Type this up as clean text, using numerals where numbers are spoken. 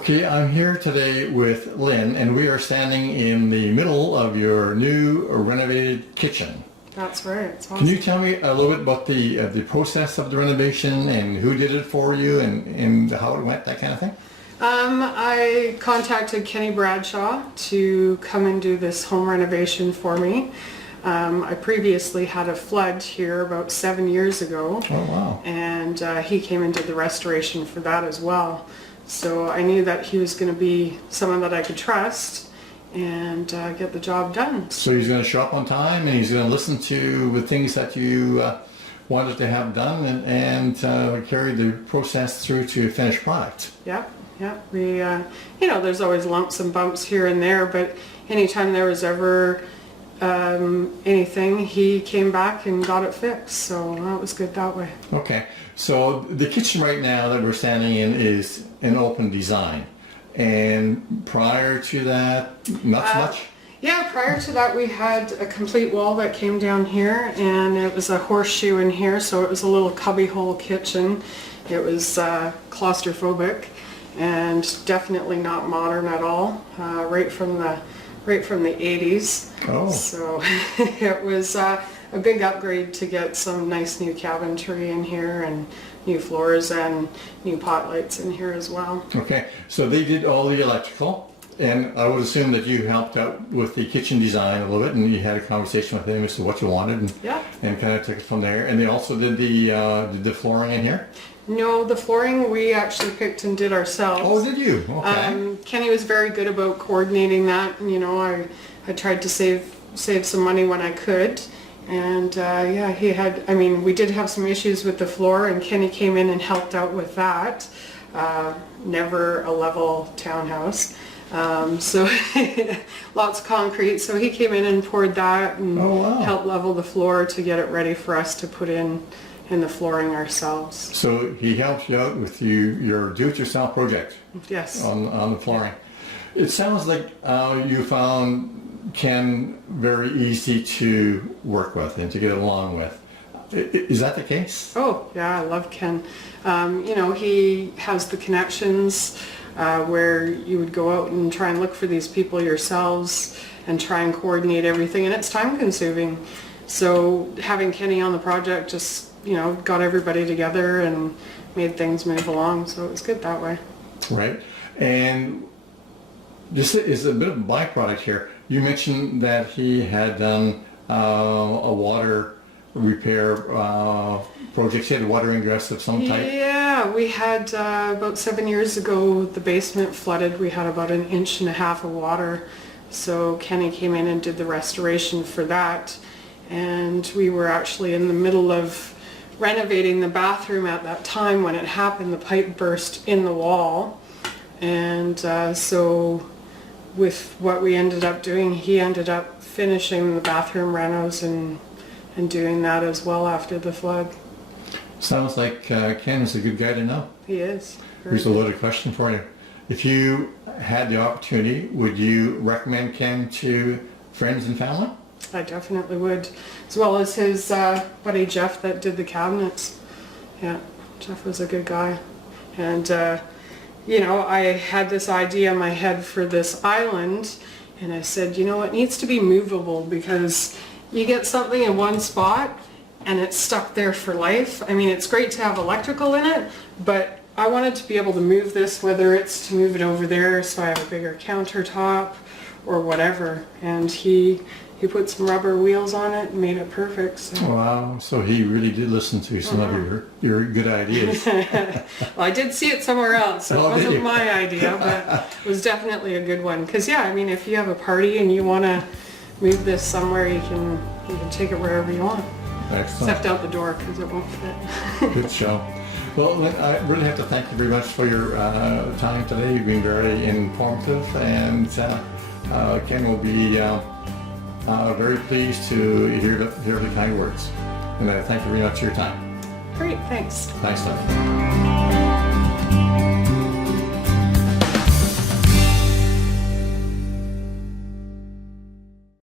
Okay, I'm here today with Lynn, and we are standing in the middle of your new renovated kitchen. That's right. It's awesome. Can you tell me a little bit about the process of the renovation and who did it for you and how it went, that kind of thing? I contacted Kenny Bradshaw to come and do this home renovation for me. I previously had a flood here about 7 years ago. Oh, wow. And he came and did the restoration for that as well. So I knew that he was going to be someone that I could trust and get the job done. So he's going to show up on time and he's going to listen to the things that you wanted to have done and carry the process through to a finished product. Yeah. We, there's always lumps and bumps here and there, but anytime there was ever anything, he came back and got it fixed, so that was good that way. Okay, so the kitchen right now that we're standing in is an open design, and prior to that, not so much? Yeah, prior to that we had a complete wall that came down here, and it was a horseshoe in here, so it was a little cubbyhole kitchen. It was claustrophobic and definitely not modern at all, right from the 80s. Oh. So it was a big upgrade to get some nice new cabinetry in here and new floors and new pot lights in here as well. Okay, so they did all the electrical, and I would assume that you helped out with the kitchen design a little bit, and you had a conversation with them as to what you wanted, and kind of took it from there. And they also did the flooring in here? No, the flooring we actually picked and did ourselves. Oh, did you? Okay. Kenny was very good about coordinating that. I tried to save some money when I could. And he had, we did have some issues with the floor, and Kenny came in and helped out with that. Never a level townhouse. So lots of concrete. So he came in and poured that and helped level the floor to get it ready for us to put in the flooring ourselves. So he helped you out with your do-it-yourself project. Yes. On the flooring. It sounds like you found Ken very easy to work with and to get along with. Is that the case? Oh, yeah, I love Ken. He has the connections where you would go out and try and look for these people yourselves and try and coordinate everything, and it's time consuming. So having Kenny on the project just got everybody together and made things move along, so it was good that way. Right. And this is a bit of a byproduct here. You mentioned that he had done a water repair project. He had a water ingress of some type. Yeah, we had about 7 years ago, the basement flooded. We had about 1.5 inches of water, so Kenny came in and did the restoration for that. And we were actually in the middle of renovating the bathroom at that time when it happened. The pipe burst in the wall, and so with what we ended up doing, he ended up finishing the bathroom renos and doing that as well after the flood. Sounds like Ken is a good guy to know. He is. Here's a loaded question for you. If you had the opportunity, would you recommend Ken to friends and family? I definitely would, as well as his buddy Jeff that did the cabinets. Yeah, Jeff was a good guy. And I had this idea in my head for this island, and I said, it needs to be movable, because you get something in one spot and it's stuck there for life. It's great to have electrical in it, but I wanted to be able to move this, whether it's to move it over there so I have a bigger countertop or whatever. And he put some rubber wheels on it and made it perfect. So. Wow, so he really did listen to some of your good ideas. Well, I did see it somewhere else, so it wasn't my idea, but it was definitely a good one. Because if you have a party and you want to move this somewhere, you can take it wherever you want. Excellent. Except out the door, because it won't fit. Good show. Well, I really have to thank you very much for your time today. You've been very informative, and Ken will be very pleased to hear the kind words. And I thank you very much for your time. Great, thanks. Thanks, Steph.